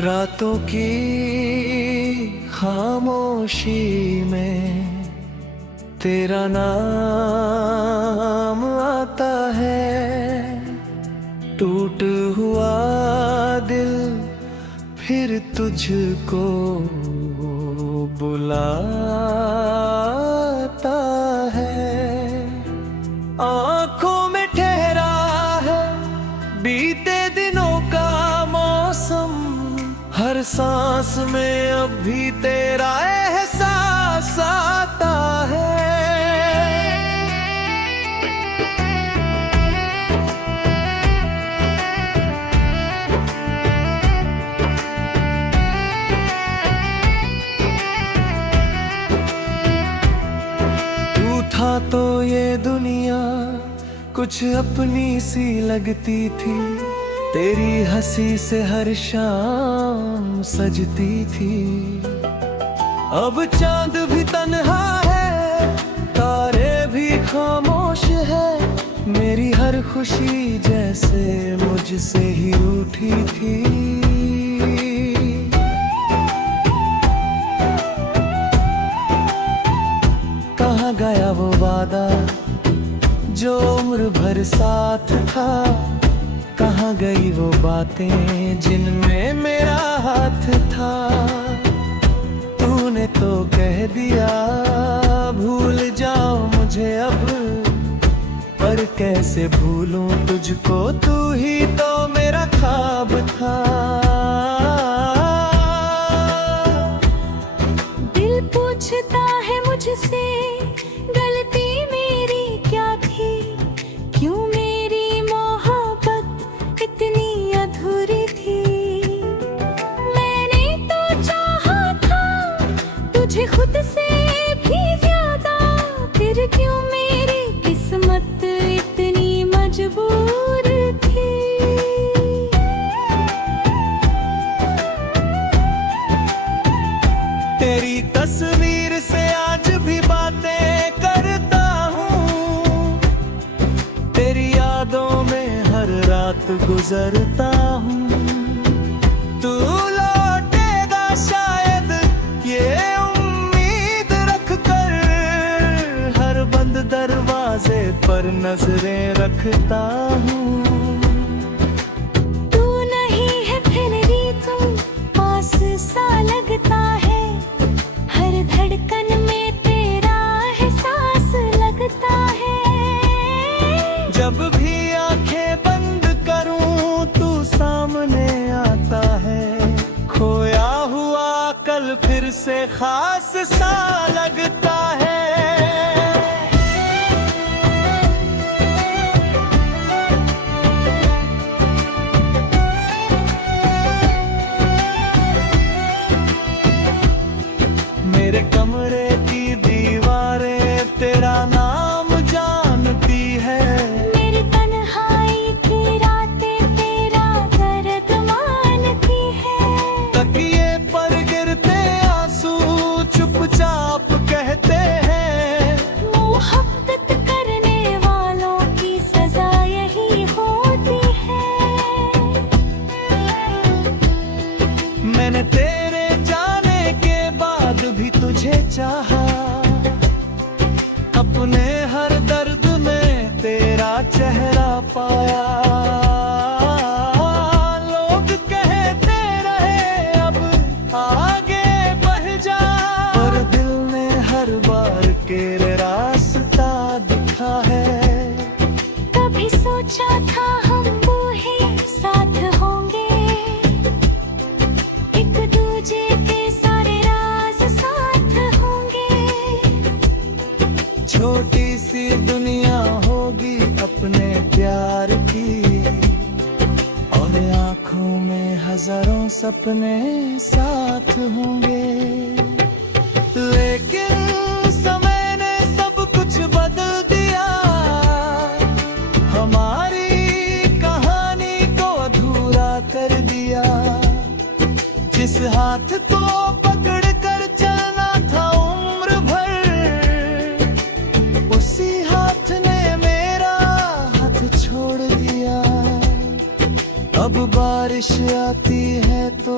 रातों की खामोशी में तेरा नाम आता है। टूट हुआ दिल फिर तुझको बुलाता है। आंखों में ठहरा है बीते दिनों का मौसम, हर सांस में अब भी तेरा एहसास आता है। था तो ये दुनिया कुछ अपनी सी लगती थी, तेरी हंसी से हर शाम सजती थी। अब चांद भी तन्हा है, तारे भी खामोश है, मेरी हर खुशी जैसे मुझसे ही रूठी थी। कहाँ गया वो वादा जो उम्र भर साथ था, कहाँ गई वो बातें जिनमें मेरा हाथ था। तूने तो कह दिया भूल जाओ मुझे अब, पर कैसे भूलूं तुझको, तू ही तो मेरा ख्वाब था। दिल पूछता है मुझसे गलती मेरी क्या थी, क्यों मेरी मोहब्बत इतनी अधूरी थी। मैंने तो चाहा था तुझे खुद से भी ज्यादा, फिर क्यों मेरी किस्मत इतनी मजबूर थी। तेरी तस्वीर से आज भी बातें करता हूँ, तेरी यादों में हर रात गुजरता हूँ। तू लौटेगा शायद ये उम्मीद रख कर, हर बंद दरवाजे पर नजरें रखता हूँ। तू नहीं है फिर भी तू पास सा लगता है, हर धड़कन में तेरा एहसास लगता है। जब भी आंखें बंद करूं तू सामने आता है, खोया हुआ कल फिर से खास सा लगता है। मेरे कमरे की दीवारें तेरा नाम जानती है, मेरी तन्हाई की रातें तेरा दर्द मानती है। तकिए पर गिरते आंसू चुपचाप कहते हैं, मोहब्बत करने वालों की सजा यही होती है। मैंने तेरे जाने के बाद भी तुझे चाहा, अपने हर दर्द में तेरा चेहरा पाया। लोग कहते रहे अब आगे बढ़ जा, और दिल ने हर बार के रास्ता दिखा है। कभी सोचा था हम वो ही साथ होंगे, एक दूजे के सारे राज साथ होंगे। छोटी सी दुनिया होगी अपने प्यार की, और आंखों में हजारों सपने साथ होंगे। लेकिन समय ने सब कुछ बदल दिया, हमारी कहानी को अधूरा कर दिया। जिस हाथ को पकड़ कर चलना था उम्र भर, उसी हाथ ने मेरा हाथ छोड़ दिया। अब बारिश आती है तो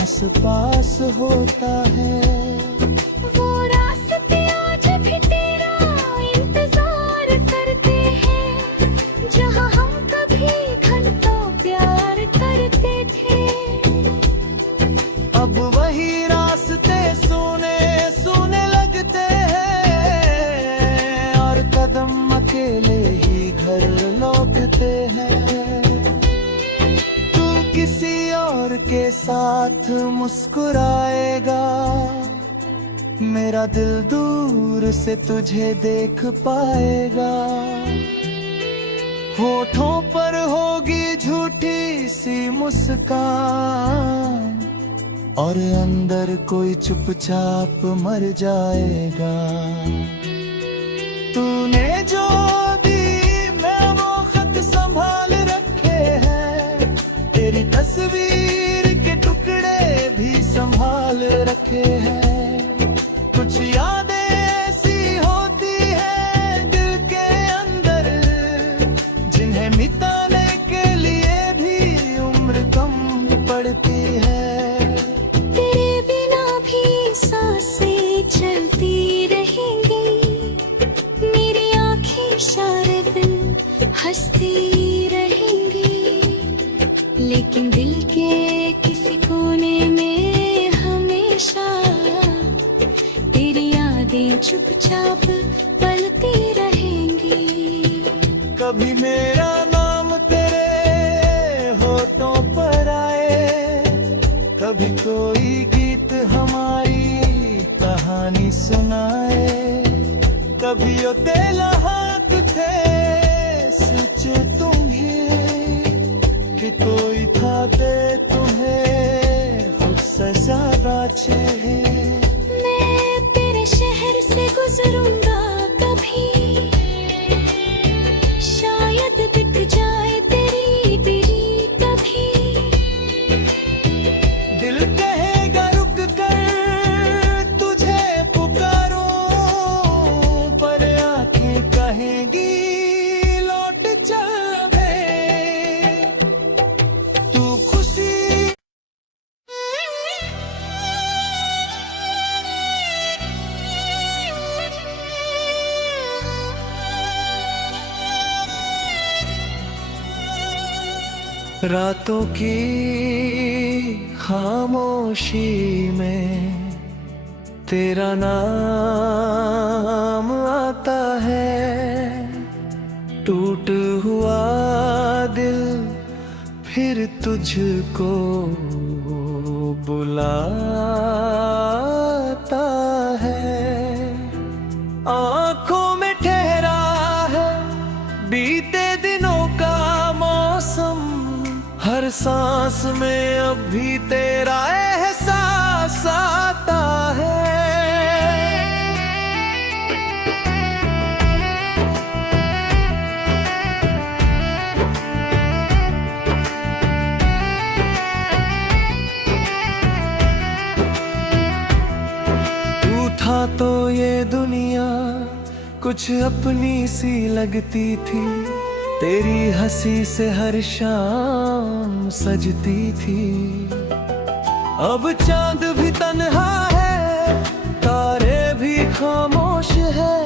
पास पास होता है। वो रास्ते आज भी तेरा इंतजार करते हैं, जहाँ हम कभी घंटों प्यार करते थे। अब वही रास्ते सुने सुने लगते हैं, और कदम अकेले ही घर लौटते हैं। तू किसी और के साथ मुस्कुराएगा, मेरा दिल दूर से तुझे देख पाएगा। होठों पर होगी झूठी सी मुस्कान, और अंदर कोई चुपचाप मर जाएगा। तूने जो दी मैं वो खत संभाल रखे हैं, तेरी तस्वीर के टुकड़े भी संभाल रखे हैं। कुछ यादें ऐसी होती हैं दिल के अंदर, जिन्हें मिटाने के लिए भी उम्र कम पड़ती है। तेरे बिना भी सांसें चलती रहेंगी, मेरी आँखें शायद हंसती रहेंगी, लेकिन दिल के किसी कोने में हमेशा तेरी यादें चुपचाप पलती रहेंगी। कभी मेरा नाम तेरे होठों पर आए, कभी कोई गीत हमारी कहानी सुनाए, कभी ओ तेरा हाथ थे सोचे तुम्हें कि कोई था दे तुम्हें खुद से ज्यादा अच्छे। मैं तेरे शहर से गुजरूंगा कभी, शायद बिक जाए तेरी बिरी कभी। दिल कहेगा रुक कर तुझे पुकारूं, पर आंखें कहेंगी लौट चल बे। तू खुशी रातों की खामोशी में तेरा नाम आता है। टूट हुआ दिल फिर तुझको बुलाता है। आंखों में ठहरा है बीते दिनों का मौसम, हर सांस में अब भी तेरा एहसास आता है। तू था तो ये दुनिया कुछ अपनी सी लगती थी, तेरी हंसी से हर शाम सजती थी। अब चांद भी तन्हा है, तारे भी खामोश है,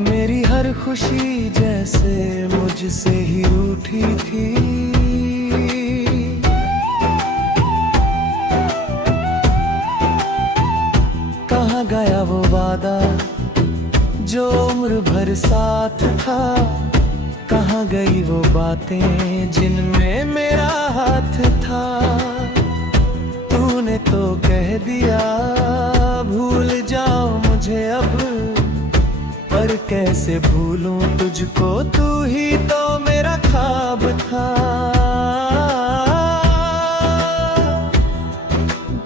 मेरी हर खुशी जैसे मुझसे ही रूठी थी। कहाँ गया वो वादा जो उम्र भर साथ था, कहाँ गई वो बातें जिनमें मेरा हाथ था। तूने तो कह दिया भूल जाओ मुझे अब, पर कैसे भूलूं तुझको, तू ही तो मेरा ख्वाब था।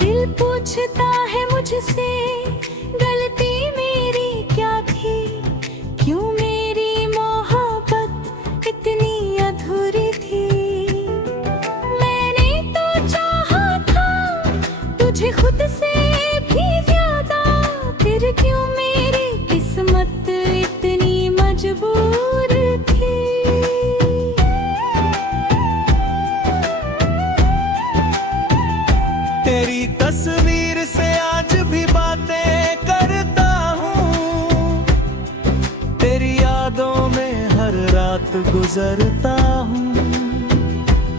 दिल पूछता है मुझसे गलती मेरी क्या थी, क्यों मेरी मोहब्बत इतनी अधूरी थी। मैंने तो चाहा था तुझे खुद से भी ज्यादा, फिर क्यों मेरी किस्मत इतनी मजबूर थी। तेरी तस्वीर से आज भी बातें करता हूँ, तेरी यादों में हर रात गुजरता हूँ।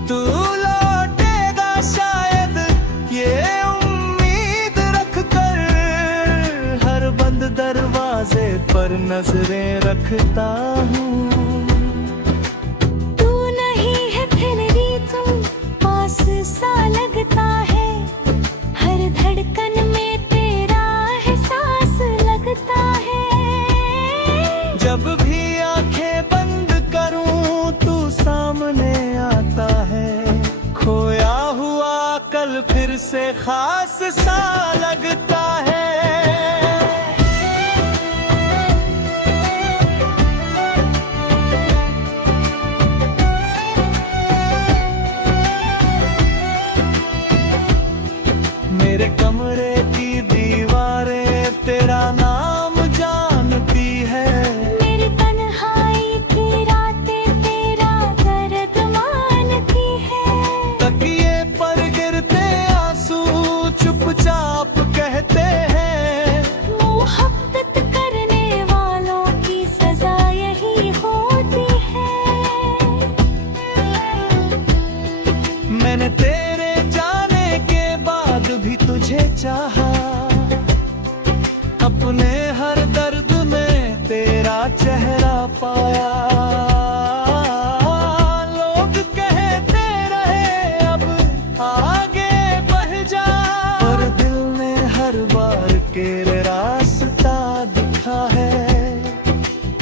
तू लौटेगा शायद ये उम्मीद रख कर, हर बंद दरवाजे पर नजरें रखता हूँ। तू नहीं है फिर भी तू पास सा लगता है, हर धड़कन में तेरा एहसास लगता है। जब भी आंखें बंद करूं तू सामने आता है, खोया हुआ कल फिर से खास सा लगता है। मेरे कमरे की दीवारें तेरा नाम जानती है, मेरी तन्हाई की रातें तेरा दर्द मानती है। तकिए पर गिरते आंसू चुपचाप कहते हैं, मोहब्बत करने वालों की सजा यही होती है। मैंने तेरे जाने के बाद भी तुझे चाहा, अपने हर दर्द में तेरा चेहरा पाया। लोग कहते रहे अब आगे बढ़ जा, पर दिल ने हर बार के रास्ता दिखा है।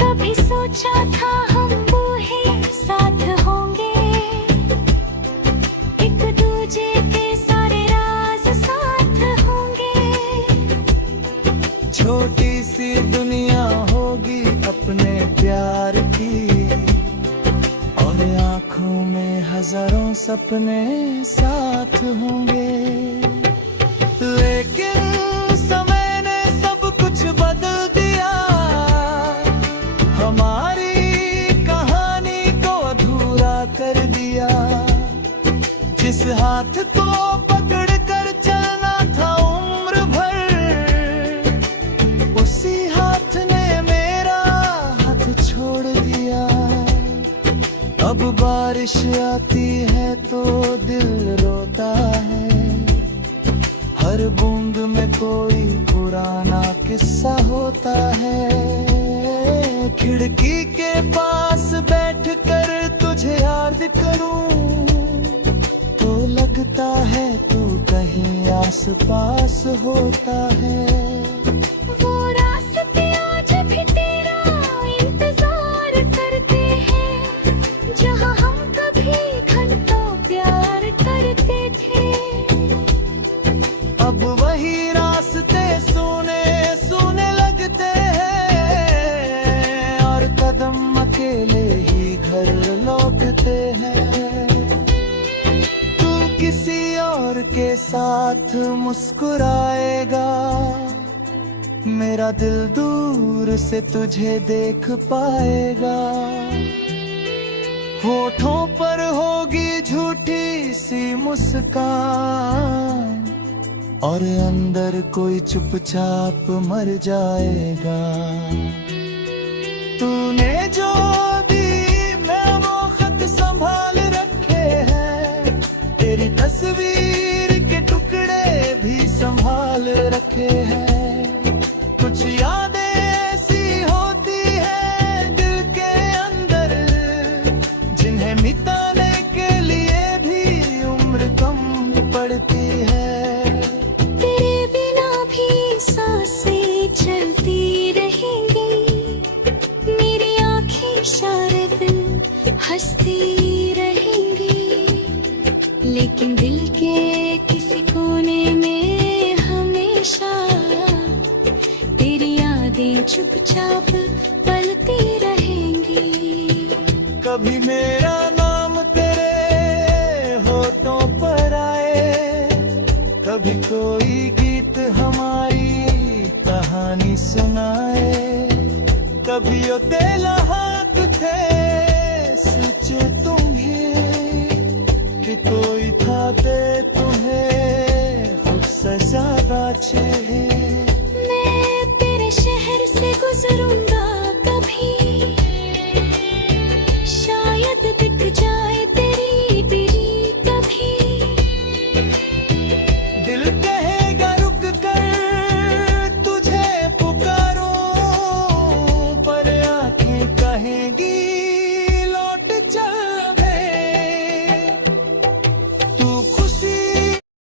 कभी सोचा था हम बूढ़े साथ होंगे, एक दूजे के सारे राज साथ होंगे। छोटी सी दुनिया होगी अपने प्यार की, और आँखों में हजारों सपने साथ होंगे। लेकिन समय ने सब कुछ बदल दिया, हमारी कहानी को अधूरा कर दिया। जिस हाथ को पकड़ कर चलना था उम्र भर, उसी हाथ ने मेरा हाथ छोड़ दिया। अब बारिश आती है तो दिल रोता है, हर बूंद में कोई पुराना किस्सा होता है। खिड़की के पास बैठकर तुझे याद करूं तो लगता है तू कहीं आस पास होता है। वो रास्ते आज भी तेरा इंतजार करते हैं, जहाँ हम कभी घंटों प्यार करते थे। अब वही रास्ते सुने सुने लगते हैं, और कदम अकेले ही घर लौटते हैं। तू किसी और के साथ मुस्कुराएगा, मेरा दिल दूर से तुझे देख पाएगा। होठों पर होगी झूठी सी मुस्कान, और अंदर कोई चुपचाप मर जाएगा। तूने जो दी मैं वो खत संभाल रखे हैं, तेरी तस्वीर के टुकड़े भी संभाल रखे हैं। कुछ यादें ऐसी होती हैं दिल के अंदर, जिन्हें मिटाने के लिए भी उम्र कम पड़ती है। तेरे बिना भी सांसें चलती रहेंगी, मेरी आँखें शायद हंसती रहेंगी, लेकिन दिल के किसी कोने में हमेशा तेरी यादें चुपचाप पलती रहेंगी। कभी मेरा नाम तेरे होठों पर आए, कभी कोई गीत हमारी कहानी सुनाए, कभी ओ तेरे